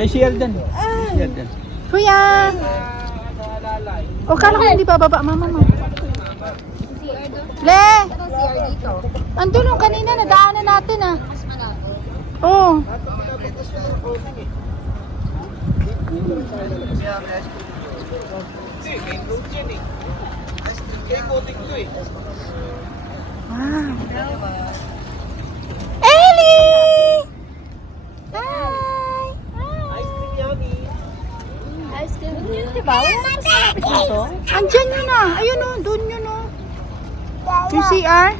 Kay Sheldon. Sheldon. Kuya! O, kala ko hindi bababa, mama mo. Le! Andun nung kanina, nadaanan natin ah. Oo. Wow. Ellie! Hi! Ice cream yummy. Ice cream yun, diba? Malapit na to. Andyan yun ah. Ayun o, doon yun o. Yung CR?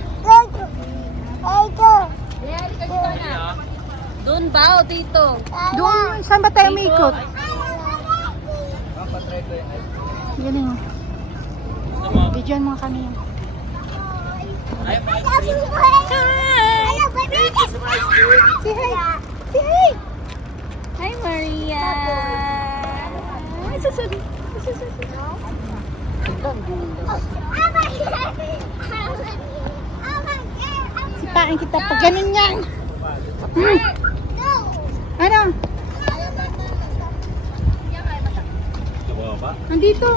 Doon ba o dito? Doon, saan ba tayo umikot? Galing o. Bidyan mo kami yun. Hi, Maria! Ay, susod. Sipain kita pag ganun yan. Ano? Nandito.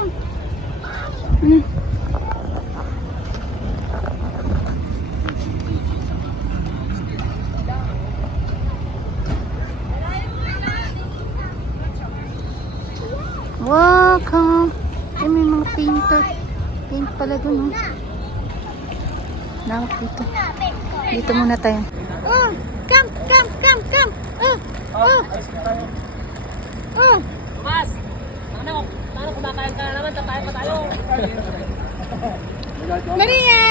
Welcome. Ay, may mga painter. Paint pala dun, oh. Nakap dito. Dito muna tayo. Oh, come. Oh. Tomas! Paano kumakain ka na naman? Tatayin pa tayo. Maria!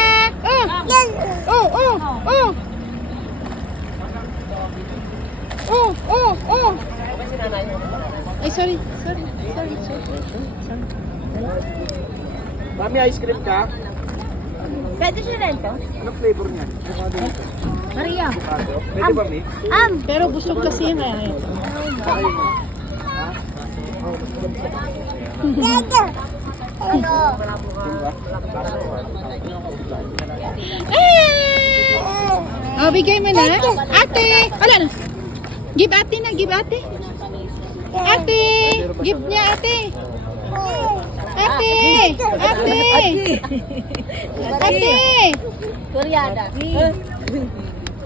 Oh. Ay, sorry. Mami, ice cream ka? Pwede siya rin to? Anong flavor niyan? Maria! Pwede ba mix? Pero busog kasi yun kaya. Oh, bigay mo na. Ate! Wala na. Give ate na, give ate. Ate! Give niya ate. Ate! Koreana.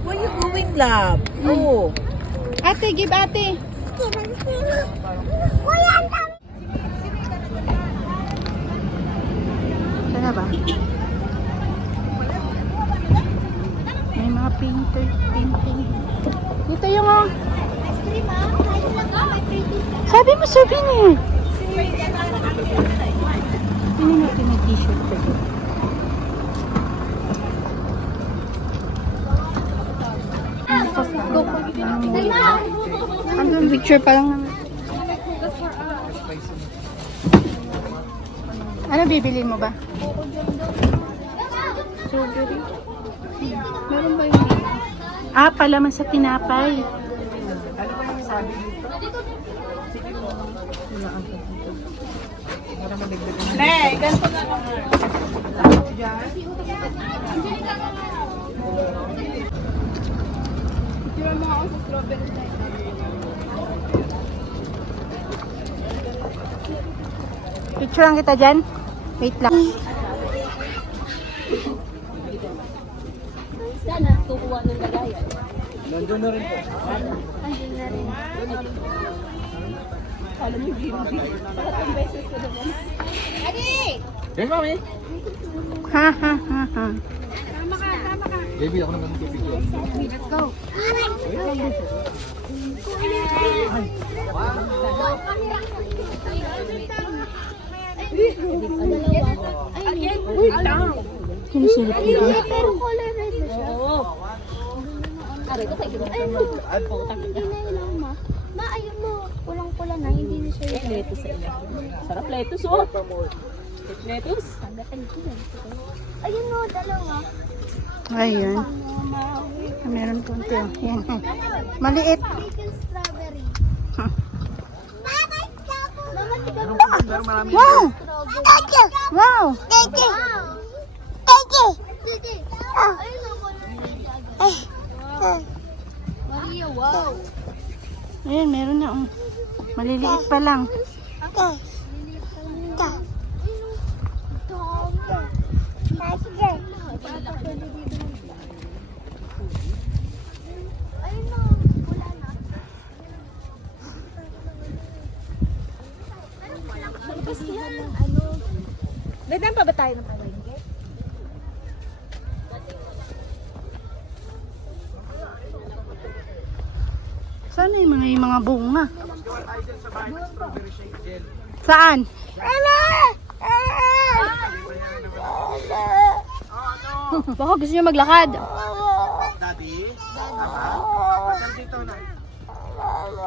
Where you going, love? Oh. Ate, give ate. Sana ba? May mga painting. Dito yung sabi mo souvenir. Tingnan natin may t-shirt pa dito. Hanggang picture pa lang naman. Ano bibilin mo ba? Strawberry. Meron ba yun? Palaman sa tinapay. Ano ba yung sabi dito? Sige po. Wala ang dito. Para madagdagan. Ganito na lang. Tira mo ako sa strawberry na ito. Picture lang kita dyan. Wait lang. Sana, kukuha ng lagayan. Nandun na rin po. Andun na rin. Alam mo, Gimby. Tatlong beses ko naman. Yes, mami. Ha. Tama ka. Baby, ako naman magpipigil. Let's go. Again, wait lang. Sinusunod ko dito. Pero color red na siya. Oo. Aray ko kayo. Ayun mo. Hindi na yun ma. Ma, ayun mo. Pulang-pula na. Hindi na siya yun. Lettuce sa ila. Sarap lettuce, oh. Lettuce. Ayun mo, dalawa. Ayun. Meron konti. Yan. Maliit. Pickle strawberry. Huh. Mama, tiga mo. Pero marami. Wow! Strawberry. Wow! Wow. Ayun ang color red agad. Maria, wow. Ayun, meron na. Maliliit pa lang. Dadaan pa ba tayo ng palengke? Saan na yung mga bunga? Saan? Baka gusto niyo maglakad.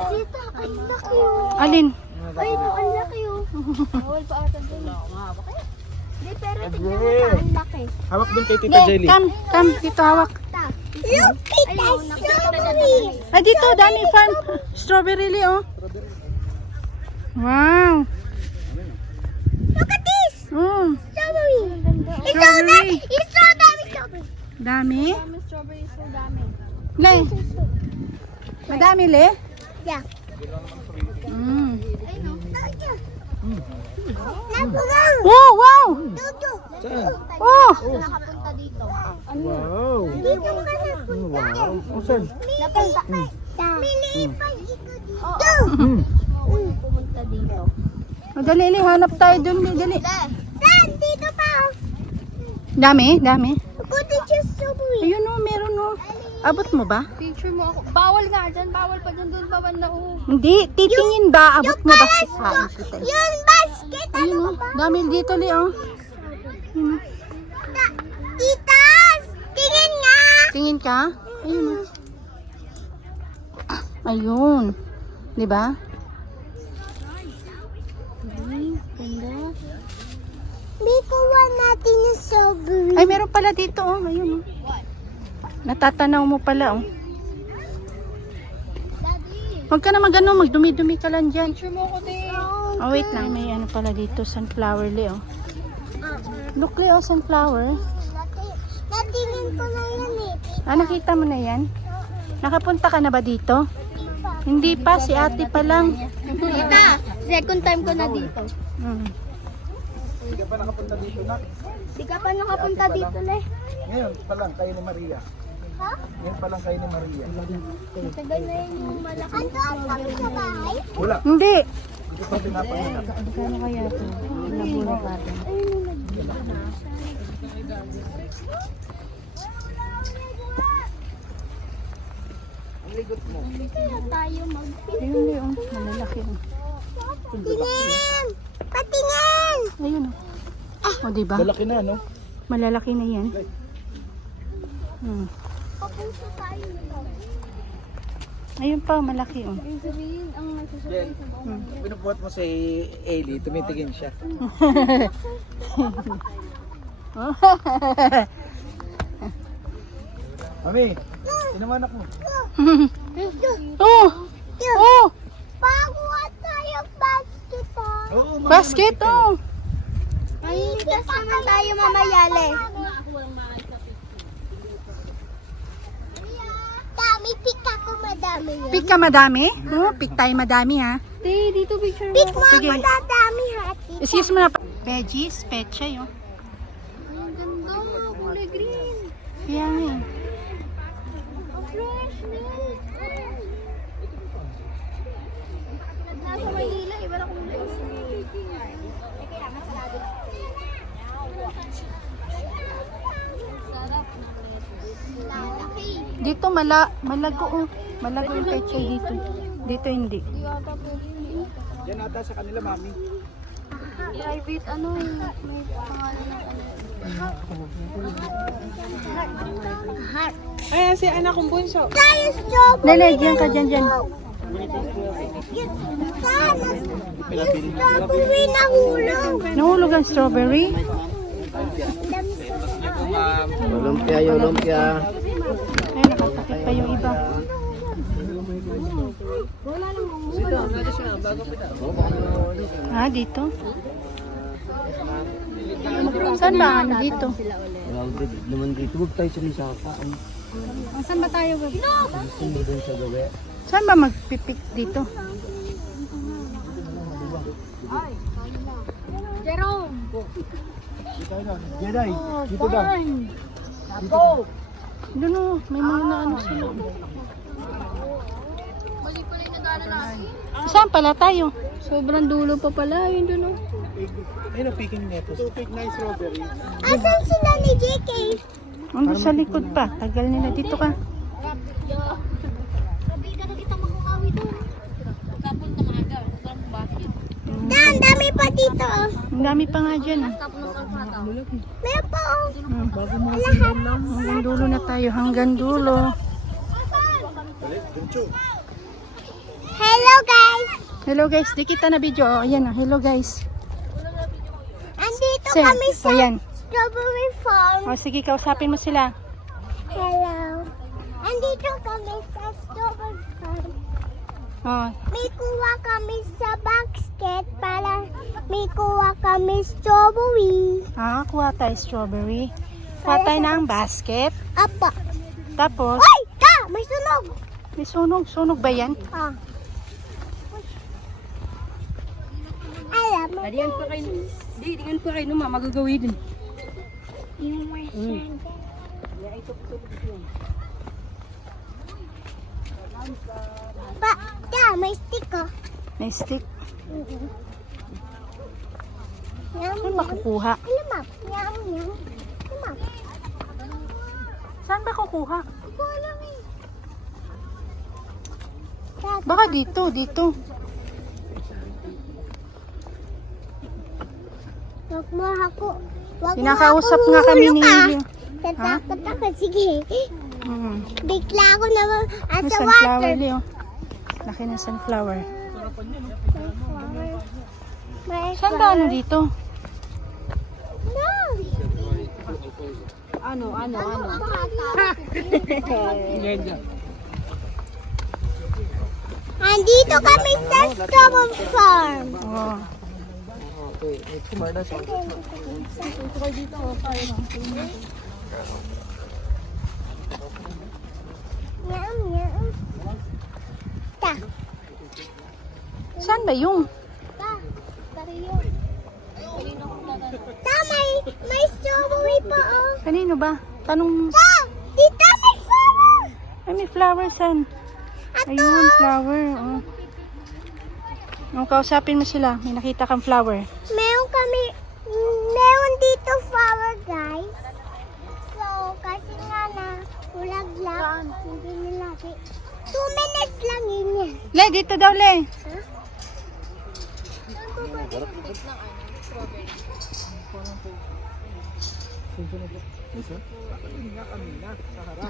Tita, ang laki oh. Alin? Ay, no, ang laki oh. Bawal pa ata dun. Hindi, pero tignan mo pa, ang laki. Hawak dun kay Tita Jelly. Come, dito hawak. Look at that strawberry. Ay, dito, dami farm. Strawberry li, oh. Wow. Look at this. Oh, Strawberry. strawberry. It's so dami strawberry. Dami. Dami strawberry, so dami. Le. Madami, le. Yeah. Mm. Ay, no. Napugang. Oh, wow. Dudu. Oh. Nakapunta dito. Wow. Dito ka napunta. Wow. Saan? Napunta. Milipay dito dito. Pumunta dito. Oh, dali, le. Hanap tayo dun, le. Dali. Dan, dito pa. Dami, dami. Kutin siya strawberry. Ayun, oh, meron, oh. Abot mo ba? Picture mo ako. Bawal nga dyan. Bawal pa dyan. Doon pa banda. Hindi, titingin ba? Abot mo ba? Yung basket. Ayun, oh. Dami dito, le, oh. Tita, tingin nga. Tingin ka? Ayun, oh. Ayun. Di ba? Ganda. May kuha natin yung strawberry. Ay, meron pala dito, oh. Ayun, oh. Natatanaw mo pala, oh. Daddy. Huwag ka na mag-ano, magdumi-dumi ka lang dyan. Picture mo ko din. Oh, wait lang. May ano pala dito, sunflower, le, oh. Look, le, oh, sunflower. Natingin ko na yan eh. Ah, nakita mo na yan? Nakapunta ka na ba dito? Hindi pa, si ate pa lang. Tita, second time ko na dito. Hmm. Hindi ka pa nakapunta dito na. Di ka pa nakapunta dito, Le. Ngayon pa lang kayo ni Maria. Ha? Ngayon pa lang kayo ni Maria. Tagal na yun yung malaki. Andaan kami sa bahay? Wala. Hindi. Hindi pa pinapanginak. Ano kaya ito? Nabulot natin. Ang ligot mo. Kaya tayo mag-picture. Ayun, le, oh. Malalaki, oh. Tingin! Patingin! Ayun, oh. Oh, diba? Malaki na, no? Malalaki na yan. Hmm. Papunta tayo nito. Ayun pa, malaki, oh. Yung sabihin, ang nagsasabihin sa bawah. Hmm. Pinupuhat mo si Ellie, tumitingin siya. Mami, sino man ako? Oh! Oh! Pakuha tayo basketball. Oo, mami, Basket, oh! Ay, ligas naman tayo mamaya, Le. Dami, pick ako madami yan. Pick ka madami? Oh, pick tayo madami, ha? Dito picture mo. Pick mo Sige. ako dadami, ha? Excuse mo na. Veggies, pechay, oh. Ang ganda, kulay green. Kaya nga, eh. Ang fresh, Ne. Nasa Maynila, iba na kulay. Kaya masalado. Sarap. Lalaki. Dito malago, oh. Malago yung pechay dito. Dito hindi. Di ata pwede. Yan ata sa kanila, mami. Private ano eh. May pangalan na heart. Ayan si anak kong bunso. Tayo strawberry. Lalagyan ka dyan, dyan. Strawberry na hulog. Nahulog ang strawberry. Lumpia yung lumpia. Ay, nakatakit pa yung iba. Ah, dito? Saan ba? Ano dito? Naman dito, huwag tayo sumisaka. Saan ba tayo? Hindi doon sa gabi. Saan ba magpipik dito? Jerome. Jedi, dito daw. Doon o, may mga na ano sila. Mali pala yung nagana natin. Saan pala tayo? Sobrang dulo pa pala yun dun. Ayun ang picking neto. Tupig na yung strawberry. Asan sila ni JK? Ando sa likod pa. Tagal nila. Dito ka. Sabi ka na kita makukawi doon. Kapon tumaga. Bakit? Dan, dami pa dito. Ang dami pa nga dyan. Kapon ng kalpata. Meron pa oh. Hanggang dulo na tayo. Hanggang dulo. Hello guys. Hello guys. Di kita na video. Oh, ayan o. Hello guys. Andito Sir, kami sa ayan. strawberry farm. O sige, kausapin mo sila. Hello. Andito kami sa strawberry farm. O, May kuha kami sa basket para may kuha kami strawberry. kuha tayo strawberry. Kuha tayo ng basket. Apa. Tapos, Ay! Ka! May sunog! may sunog. Sunog ba yan? Ah. Alam mo. Diyan pa kayo. Diyan pa kayo numa magagawin din. Yung may sand. Pa, may stick oh. May stick. Yum, Saan ba kukuha? Limap. Yum, yum. Limap. Saan ba kukuha? Ako lang eh. Baka dito, dito. Huwag mo ako. Huwag mo Kinakausap ako nga kami ni... humulong ka. Tatakot ako. Sige. Hmm. Bigla ako naman at May sa sunflower, water. Leo. Laki ng sunflower. May Saan ba ano dito? No. Ano? Andito kami sa strawberry farm. Oh. Yum, yum. Ta. Saan ba yung? Ta. Ta, may strawberry pa oh. Kanino ba? Tanong. Ta, dito may flower. Ay, may flower saan? Ayun, flower. Oh. Kausapin mo sila. May nakita kang flower. Meron dito flower guys. So, kasi nga na ulag lang. Hindi nila. 2 minutes lang yun yan. Le, dito daw, Le.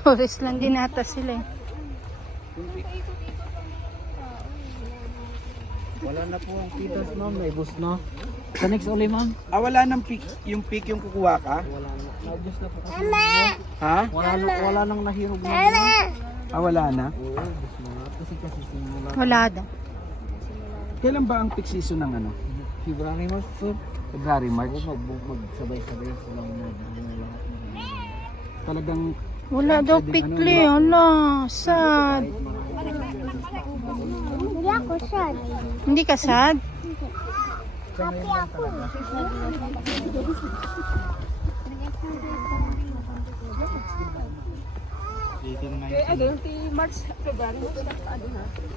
Tourist lang din ata sila eh. Wala na po ang pitas. Pitas ma'am, may bus na. Sa next uli ma'am. Wala nang pick. Yung pick yung kukuha ka? Wala na. Naubos na po kasi. Mama! Ha? Wala nang nahirog na. Mama! Wala na? Oo, bus na. Kasi simula. Wala daw. Kailan ba ang peak season ng ano? February March sir. February, March? Magsabay-sabay silang lahat. Talagang Wala daw pikli. Wala. Sad. Hindi ako sad. Hindi ka sad? Happy ako.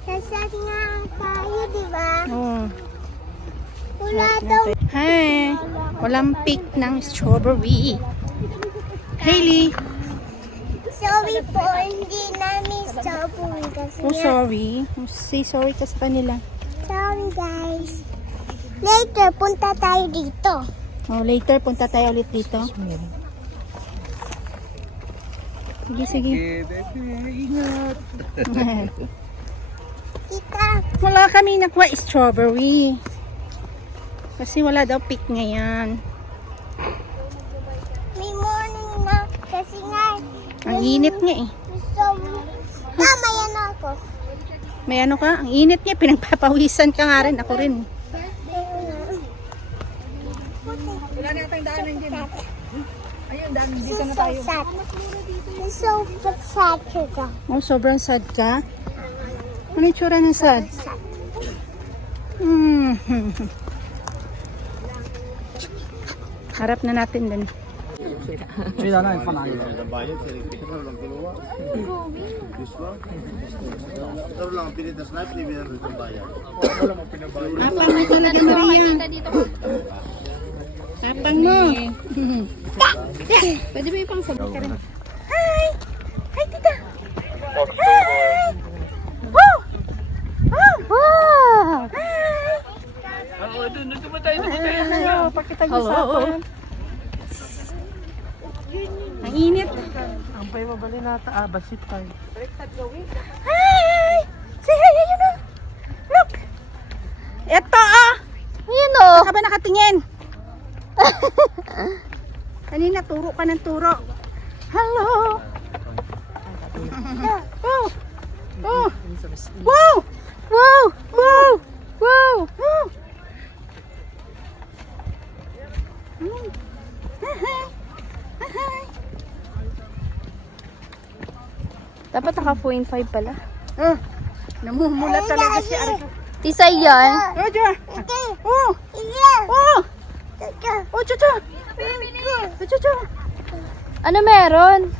Kasad nga tayo, di ba? Oo. Wala daw. Hi. Walang pick ng strawberry. Hailey. Sorry po, hindi namin strawberry kasi. Oh, sorry. Say sorry ka sa kanila. Sorry guys. Later, punta tayo dito. Oh, later punta tayo ulit dito. Sige, sige. ingat. Kita. Wala kami nakuha strawberry. Kasi wala daw pick ngayon. May morning na kasi nga. Ang init nga eh. Strawberry. Tama yan ako. May ano ka? Ang init nga. Pinagpapawisan ka nga rin. Ako rin. Wala na tayong daan ng gym. Ayun, daan dito na tayo. So sad ka. Oh, sobrang sad ka? Ano yung tsura ng sad? Harap na natin din. Kaya na, panalo. Tapang mo talaga, Maria. Tapang mo. Pwede ba ipang sabi ka rin? Hi! Hi, tita! Hi! Woo! Oh! Wow! Hi! Hello, pakita niyo sa akin. Ang init. Ang pay mabali nata, basit tayo. Hi! Say hi, ayun na. Look! Ito, oh! Ayun o. Saan ka ba nakatingin? Kanina, turo ka ng turo. Hello! Oh! Oh! Wow! Wow! Wow! Wow! Oh! Dapat naka 4.5 pala. Oh! Namumula talaga si Arjo. Tisay yan. Arjo! Oh! Oh! Oh, chucha! Oh, chucha! Ano meron?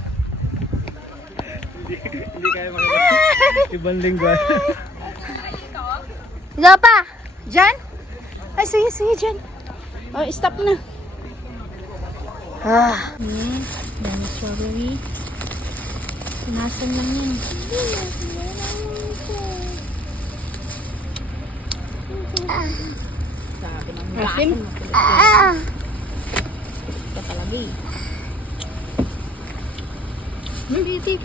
Ibang lingwa. Wala pa. Jan? Ay, sige, Jan. Oh, stop na. Ah. Dami strawberry. Punasan lang yan. Asim? Ah. Hindi, tita.